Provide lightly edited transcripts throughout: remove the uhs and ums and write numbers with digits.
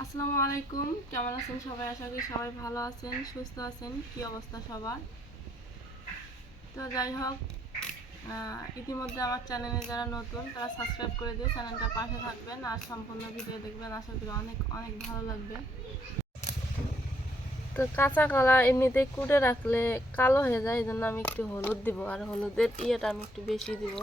আসসালামু আলাইকুম, কেমন আছেন সবাই? আশা করি সবাই ভালো আছেন, সুস্থ আছেন। কি অবস্থা সবার? তো যাই হোক, ইতিমধ্যে আমার চ্যানেলে যারা নতুন তারা সাবস্ক্রাইব করে দিয়ে চ্যানেলটা পাশে থাকবেন আর সম্পূর্ণ ভিডিও দেখবেন। আশা করি অনেক অনেক ভালো লাগবে। তো কাঁচা কলা এমনিতেই কুটে রাখলে কালো হয়ে যায়, এই জন্য আমি একটু হলুদ দিব, আর হলুদের ইয়েটা আমি একটু বেশি দিব।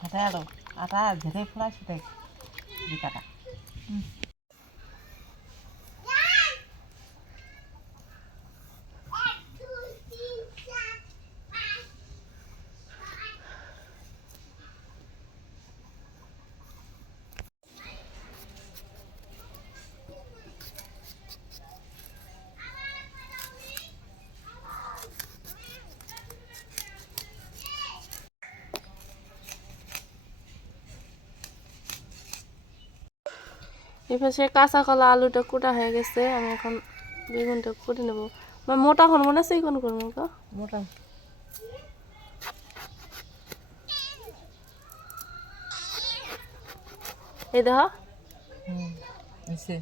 হাঁটালো আটা ঝেড়ে ফোড়া সেটাই বিকাটা এপাশে কাঁচা কলা আলুটা কুটা হয়ে গেছে, আমি এখন বেগুনটা কুটে নেবো। মোটা করবো না চিকন করবো গো? মোটা এই দেখো, এসে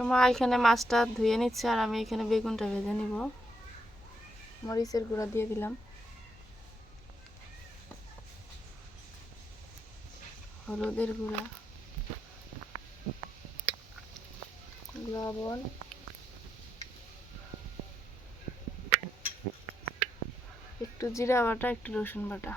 তোমার এখানে মাছটা ধুয়ে নিচ্ছে আর আমি এখানে বেগুনটা ভেজে নিব। মরিচের গুঁড়া দিয়ে দিলাম, হলুদের গুঁড়া, লবণ, একটু জিরা বাটা, একটু রসুন বাটা।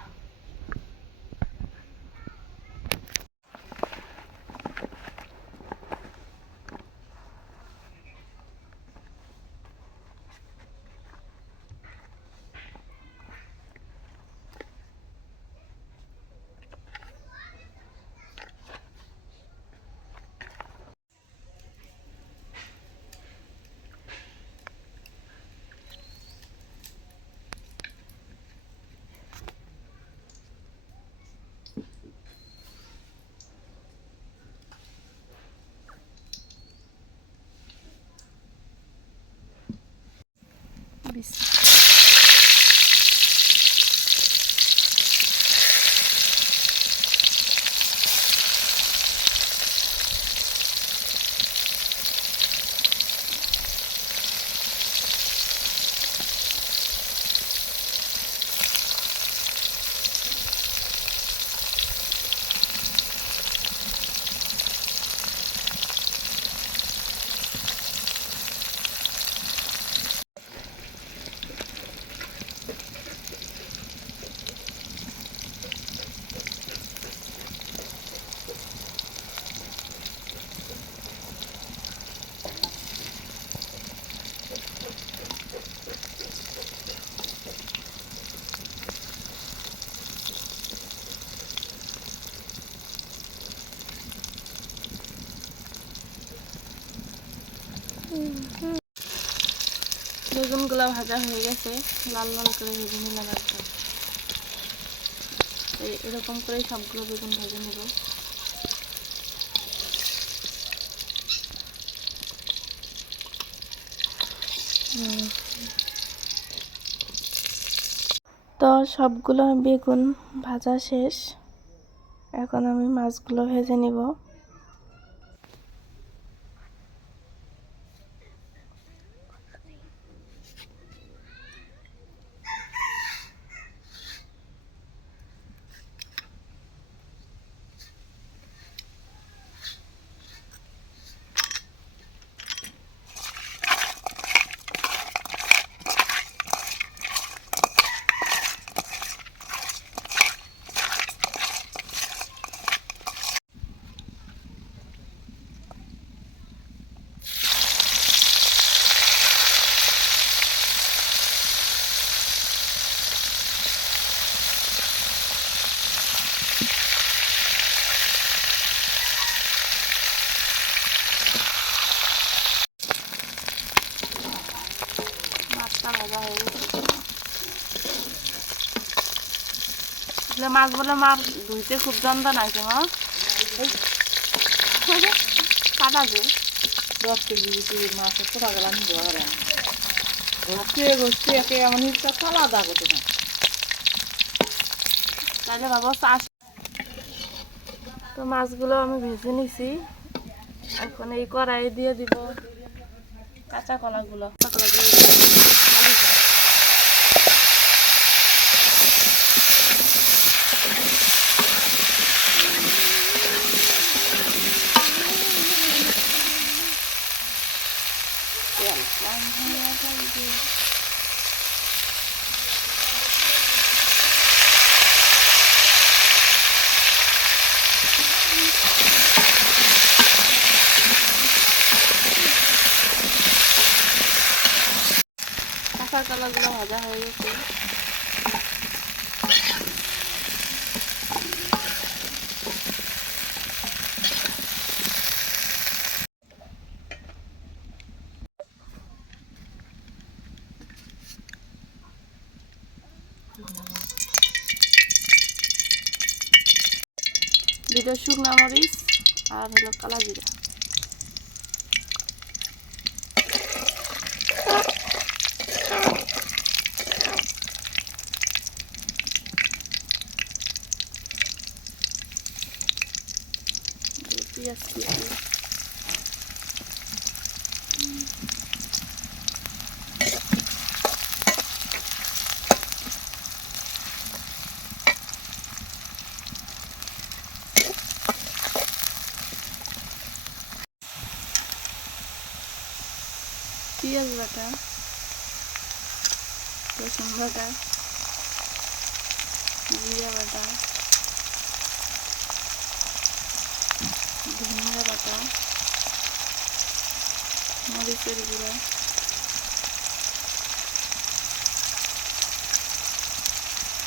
বেগুনগুলো ভাজা হয়ে গেছে, লাল লাল করে ভেজে নিলাম একদম। এরকম করেই সবগুলো বেগুন ভেজে নেব। তো সবগুলো বেগুন ভাজা শেষ, এখন আমি মাছগুলো ভেজে নিব। আসলে মাছ বলে মার ধুইতে খুব যন্ত্রণা নাকি মা? কাটা যে 10 কেজি মাছের পোড়া গেলাম ধোয়া গেলাম ঘষতে একে এমন হিসটা আলাদা করতে না। তাহলে বাবা চাষ। তো মাছগুলো আমি ভেজে নিছি, এখন এই কড়াই দিয়ে দিব কাঁচা কলাগুলো। কাঁচা কলাগুলো ভাজা হয়ে গেছে। দুটো শুকনা মরিচ আর হলো কালা জিরা। পেঁয়াজ কুচি, পেঁয়াজ বাটা, রসুন বাটা, জিরা বাটা, ধনিয়া বাটা, মরিচের গুঁড়া,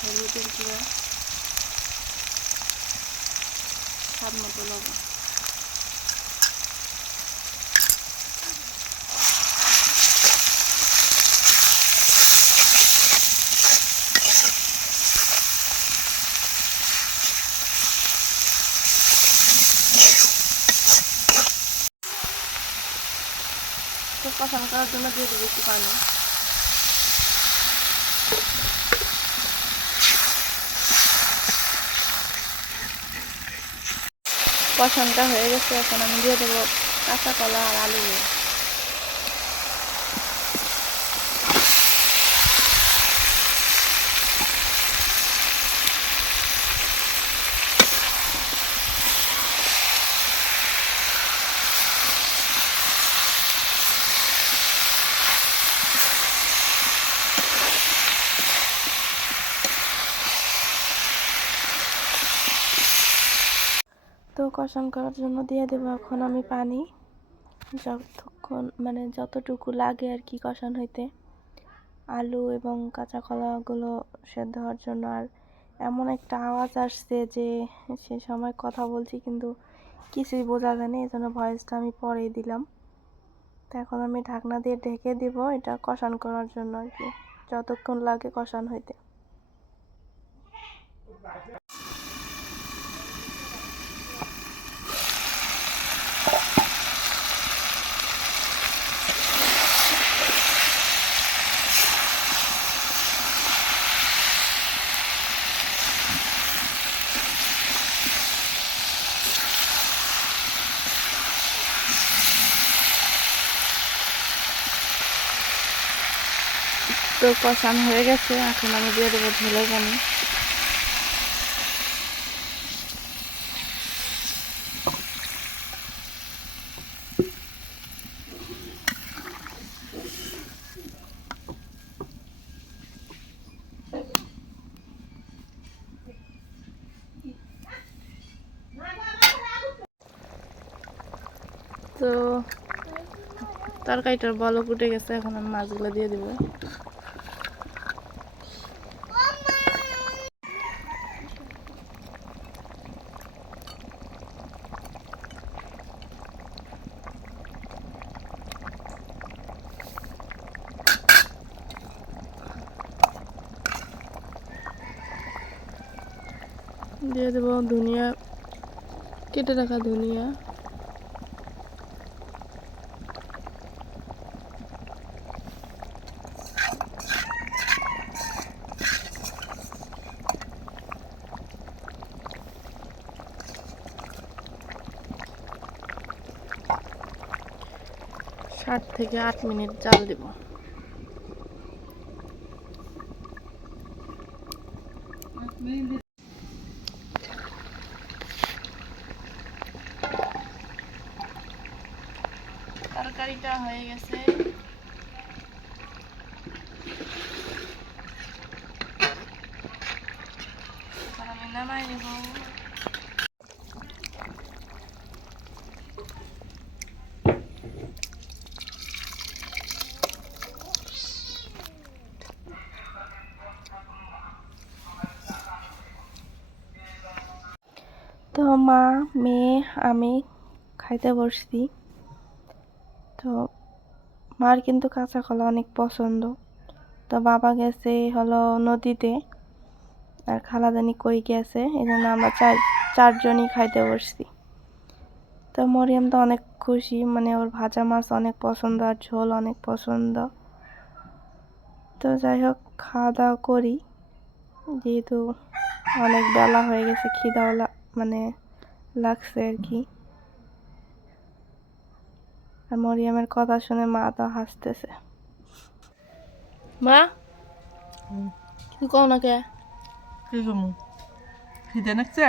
হলুদের গুঁড়া, স্বাদ মতো লবণ। তো কষানো করার জন্য দিয়ে দেবো একটু পানি। কষানটা হয়ে গেছে, এখন আমি দিয়ে দেবো কাঁচা কলা আর আলু। তো কষান করার জন্য দিয়ে দেবো এখন আমি পানি, যতক্ষণ মানে যতটুকু লাগে আর কি কষান হইতে, আলু এবং কাঁচা কলাগুলো সেদ্ধ হওয়ার জন্য। আর এমন একটা আওয়াজ আসছে যে সে সময় কথা বলছি কিন্তু কিছুই বোঝা যায়নি, এই জন্য ভয়েসটা আমি পরেই দিলাম। তো এখন আমি ঢাকনা দিয়ে ঢেকে দিব এটা কষান করার জন্য আর কি, যতক্ষণ লাগে কষান হইতে। তো কষানো হয়ে গেছে, এখন আমি দিয়ে দেবো ঝোলের পানি। তো তরকারিটার বলক উঠে গেছে, এখন আমি মাছগুলো দিয়ে দিব। দিয়ে দেবো ধনিয়া, কেটে রাখা ধনিয়া। সাত থেকে 8 মিনিট জাল দিব। তরকারিটা হয়ে গেছে। এবার আমি নামাই নেব। তো মা, মেয়ে, আমি খাইতে বসছি। তো মার কিন্তু কাঁচা কলা অনেক পছন্দ। তো বাবা গেছে হলো নদীতে, আর খালাদানি কই গেছে, এই জন্য আমরা চারজনই খাইতে বসছি। তো মরিয়ম তো অনেক খুশি, মানে ওর ভাজা মাছ অনেক পছন্দ আর ঝোল অনেক পছন্দ। তো যাই হোক, খাওয়া দাওয়া করি, যেহেতু অনেক বেলা হয়ে গেছে, খিদাও মানে লাগছে আর কি। আর মরিয়মের কথা শুনে মা তো হাসতেছে। মা, কি কও না কে? কি কমু? খিদে নাকছে?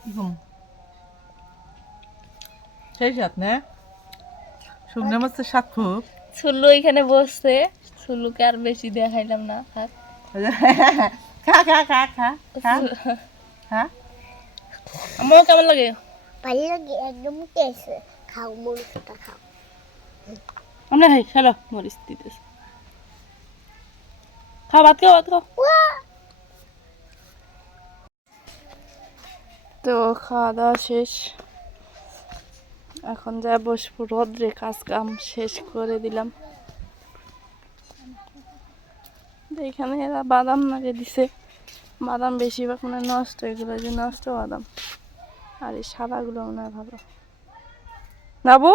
কি কমু? সেই সাত না? শুকনো মাছের স্বাদ খুব। ছুল্লু এখানে বসছে, ছুল্লুকে আর বেশি দেখাইলাম না, থাক। খা খা খা খা খা খা। আমার কেমন লাগে? ভালো লাগে, একদম টেস্ট। খাও, মরিচটা খাও। আমরা খাই, চলো মরিচ দিতেছে। খাও, ভাত খাও, ভাত খাও। তো খাওয়া দাওয়া শেষ, এখন যা বসবো রোদ্রে, কাজ কাম শেষ করে দিলাম। এখানে এরা বাদাম নাগে দিছে, বাদাম বেশিরভাগ মনে হয় নষ্ট, এগুলো যে নষ্ট বাদাম, আর এই সাদাগুলো মনে হয় ভালো। নাবু,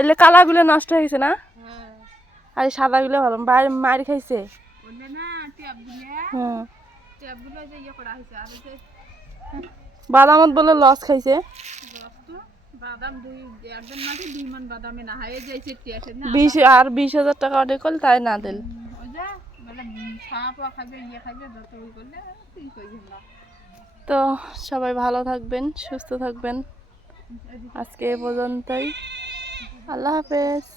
এলে কালাগুলো নষ্ট হয়ে গেছে না, আর এই সাদাগুলো ভালো। বাইরে মার খাইছে। হ্যাঁ, বাদামত বলে লস খাইছে। 20,000 টাকা অর্ডার করলে তাই না দিল। তো সবাই ভালো থাকবেন, সুস্থ থাকবেন। আজকে এ পর্যন্তই। আল্লাহ হাফেজ।